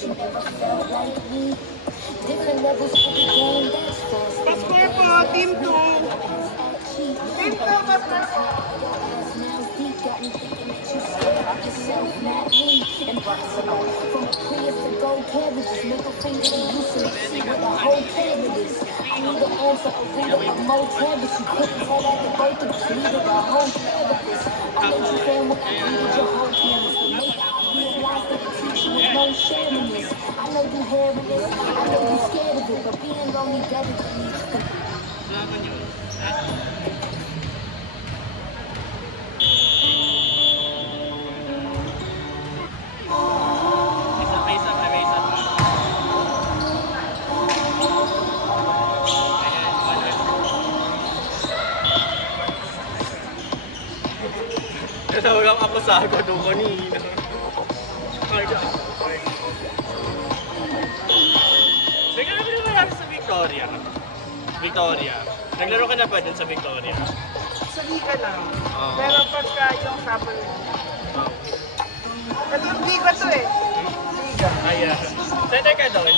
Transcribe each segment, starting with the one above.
you never felt like me. Different levels to the game, that's fast. Passport po, team 2. Team 2, passport po. Now deep got me thinking that you scared of yourself, not me. Impossible. From a Prius to gold cabbages, middle finger to you so you see what the whole cabinet is. I need an answer, a reader, a motel, but you couldn't tell that the both of us needed a whole therapist. I made you feel when I needed your whole canvas. The way I realized that the teacher was no sharing this. I know you hearing this, I know you scared of it, but being lonely better than me. Natawag ako sa ako doon kanina. Naglaro ka na ba namin sa Victoria? Victoria. Naglaro ka na ba dun sa Victoria? Sa liga lang. Pero pagka yung sabon. Kasi yung liga to eh. Liga. Ayan. Center ka doon?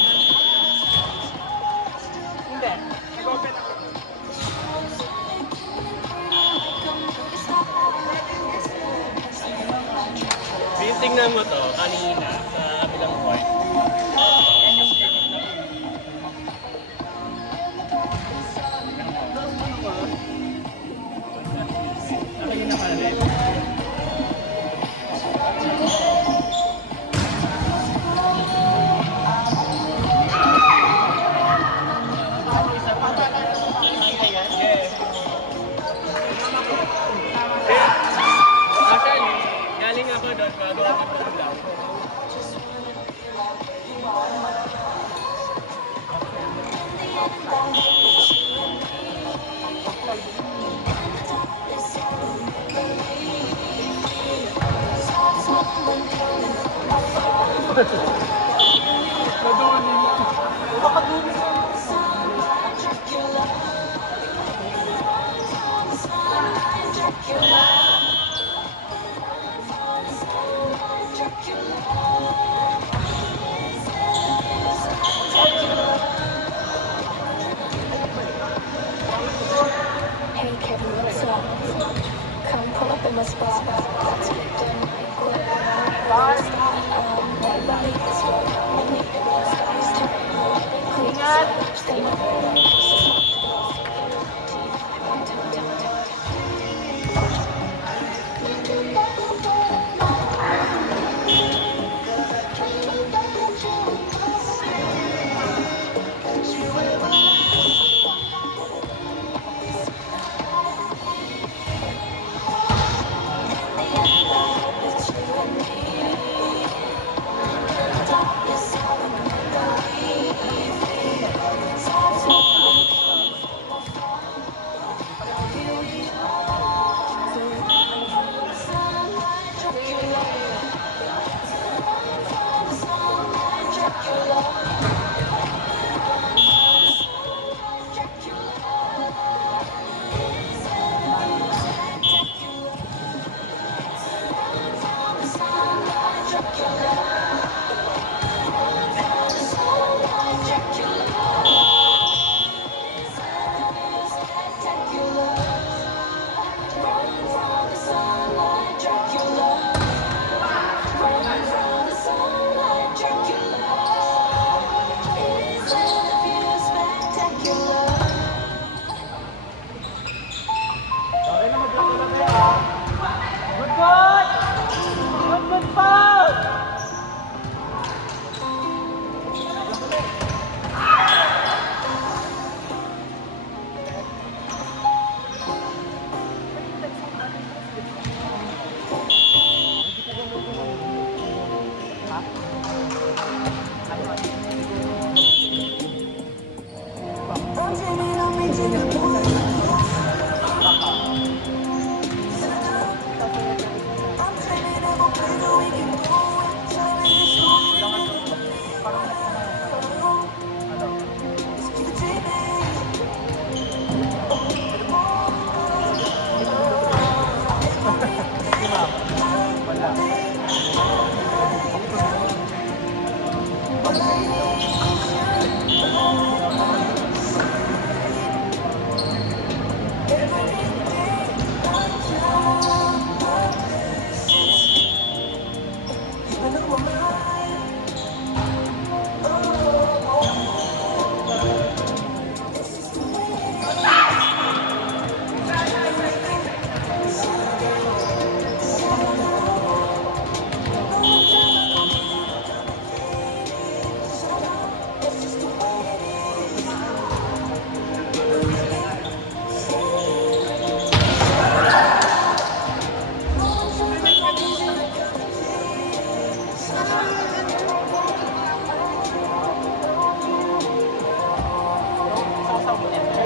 Hindi. Nag-open ako. Tingnan mo to kanina sa kabilang point. Yan yung ayun na pala din. Galing ako doon bago ako pulang. Hey Kevin, what's up? Come pull up in my spot. Got to make that night go. Everybody is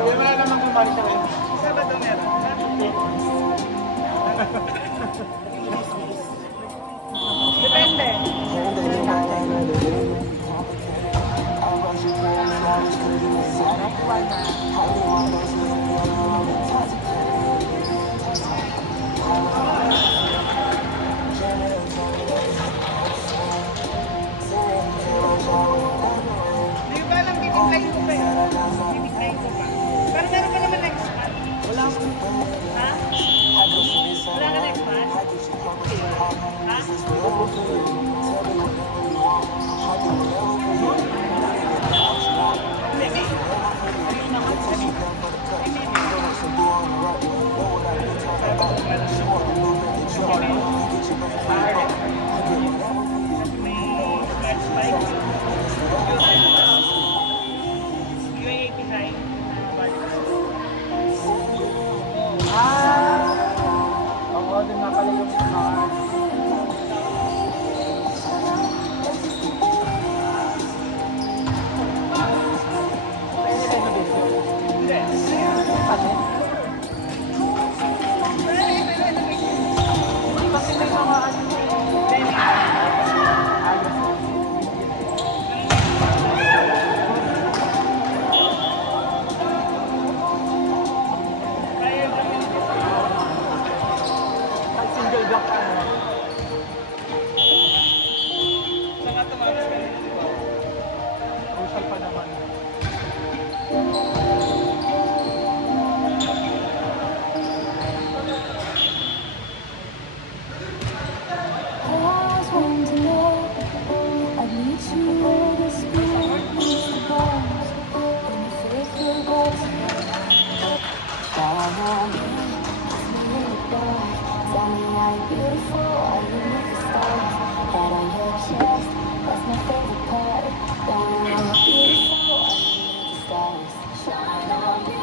Wala namang kumali sa akin. Isa ba ito meron? Depende. Hindi ba lang tiniplay ko pa eh? Tiniplay ko pa. Pero meron ka naman next month? Wala ko. Ha? Wala ka next month? Ha? Oo, din na pala yung single block ano. Saan nga tumalas ka nito, di ba? Crucial pa naman. I want to know. I need you where the spirit meets the bones. In the faith of God's follow me, kiss me in the dark. Tell me how you're beautiful, underneath the stars. Head on your chest, that's my favorite part. Tell me how you're beautiful, underneath the stars. Shine on me,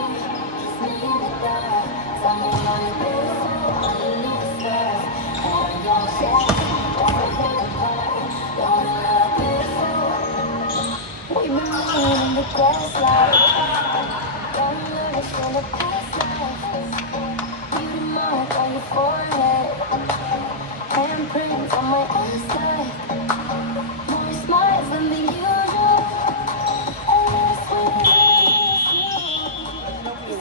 kiss me in the dark. Tell me how you're beautiful, underneath the stars. Head on your chest, that's my favorite part. Tell me how you're beautiful. We've been laying in the grass like don't notice from the past life. Beauty mark on your forehead, handprints on my inside. More smiles than the usual, and I swear that it's you. They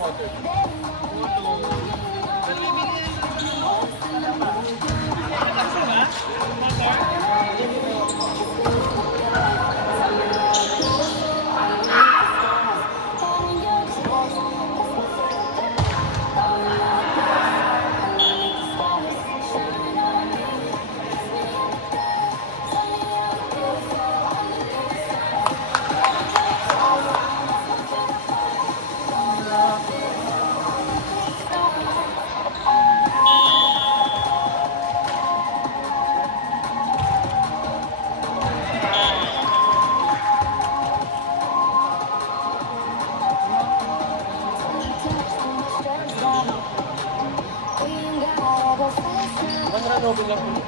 Novel lang po.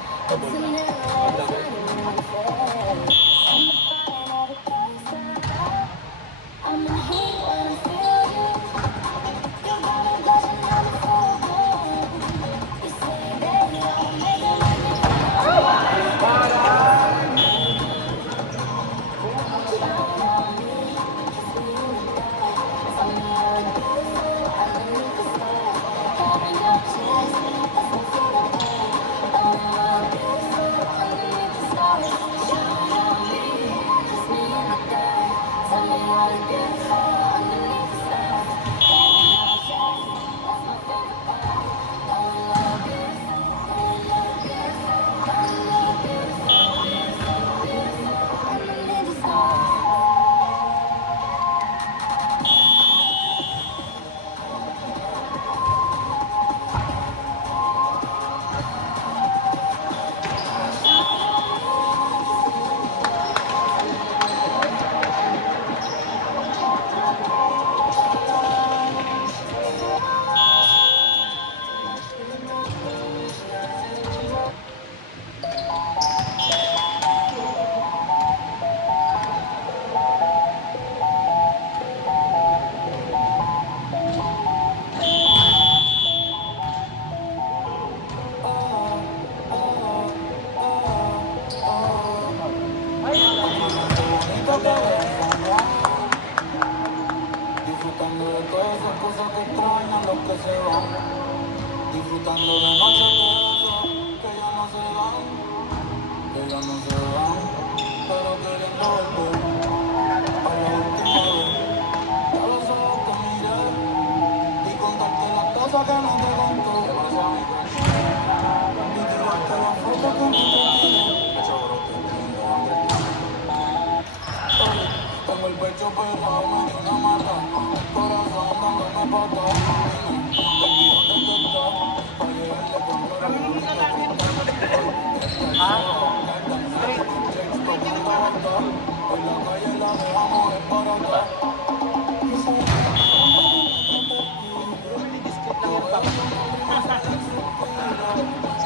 que se van, disfrutando de noche de eso, que ya no se van, que ya no se van, pero queriendo volver a la última vez. A los ojos te miré y contarte las cosas que no te conté. Y tirarte las fotos que no te tiré. Tengo el pecho pegado, me dio una mata, el corazón dándome patas. Baby, ¿dónde tú estás? Pa' llegarle con en la calle la dejamos desbaratar.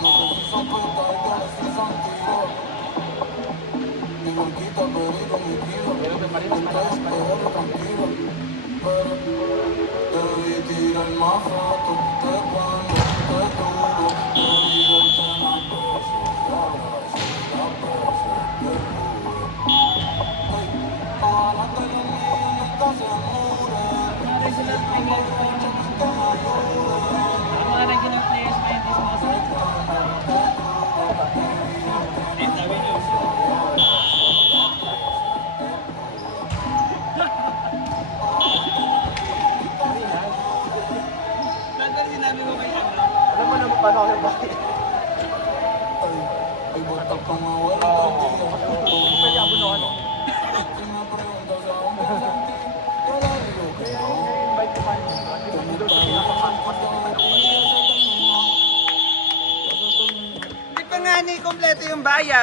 No sé si son putas, yo no sé si son tiros. Mi banquita, perico, mi kilo. Ustedes, tranquilo. Pero debí tirar más fotos de cuando te tuvo. Debí darte más besos, las veces que pude. Ey, ojalá que los míos nunca se muren. Mga regular players pa yun. Que me ayuden. Mga regular players pa yun. Brother, sinabi mo ba yan? Alam mo naman paano ako yung bakit? Ay, bota pa nga wala contigo. Pwede ako no ano? Si me preguntas a dónde sentí, yo le digo que no. Invite ko pa rin yun. Hindi mo doon kasi nakapasok. Hindi pa nga ni kompleto yung bayan.